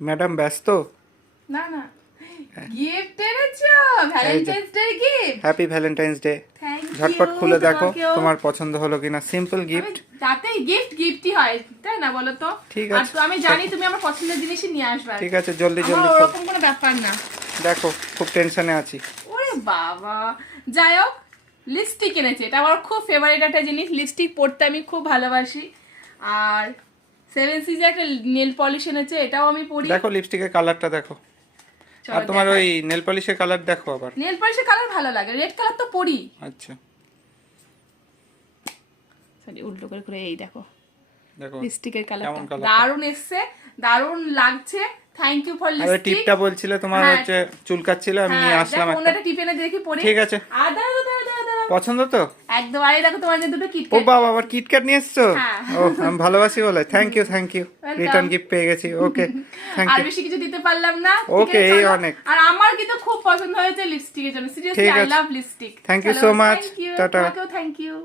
Madam ব্যস্ত? না না, গিফট এনেছো, valentine's day gift. Happy valentine's day. Thank you. ঝটপট খুলে দেখো তোমার পছন্দ হলো কিনা। সিম্পল গিফট, যাতে গিফট গিফটই হয়, তাই না বলো তো? ঠিক আর আছে, তো আমি জানি তুমি আমার পছন্দের জিনিসই নিয়ে আসবে। ঠিক আছে, জলদি আমার জলদি ওরকম কোনো ব্যাপার না। দেখো, খুব টেনশনে আছি। ওরে বাবা, যাই হোক, লিপস্টিক এনেছে। এটা আমার খুব ফেভারিট একটা জিনিস, লিপস্টিক পরতে আমি খুব ভালোবাসি। আর 7 সিজে একটা নেল পলিশ এনেছে, এটাও আমি পরি। দেখো লিপস্টিকের কালারটা দেখো, আর তোমার ওই নেল পলিশের কালার দেখো। আবার নেল পলিশের কালার ভালো লাগে, রেড কালার তো পরি। আচ্ছা, সরি, উল্টো করে করে এই দেখো দেখো লিপস্টিকের কেমন কালারটা কালার। দারুণ এসছে, দারুণ লাগছে। থ্যাংক ইউ ফর আরে লিপস্টিক। টিপটা বলছিলে তোমার হ্যাঁ। হচ্ছে চুলকাচ্ছিল, আমি নিয়ে আসলাম দেখো, একটা। ওনাটা টিপে এনে দেখি পরি। ঠিক আছে, আর দাঁড়াও দাঁড়াও দাঁড়াও দাঁড়াও, পছন্দ তো একদম। আরে দেখো, তোমার জন্য দুটো ও কিটক্যাট। বাবা, আবার কিটক্যাট নিয়ে এসছো? হ্যাঁ। ও, আমি ভালোবাসি বলে thank you, thank you. Welcome. Return gift পেয়ে গেছি, ওকে থ্যাংক আর ইউ। বেশি কিছু দিতে পারলাম না। Okay, ঠিক আছে, এই চলো। অনেক। আর আমার কিন্তু খুব পছন্দ হয়েছে লিপস্টিকের জন্য, সিরিয়াসলি ঠিক আই আছে। Love lipstick. Thank you so much. Thank you, tata. তোমাকেও থ্যাংক ইউ।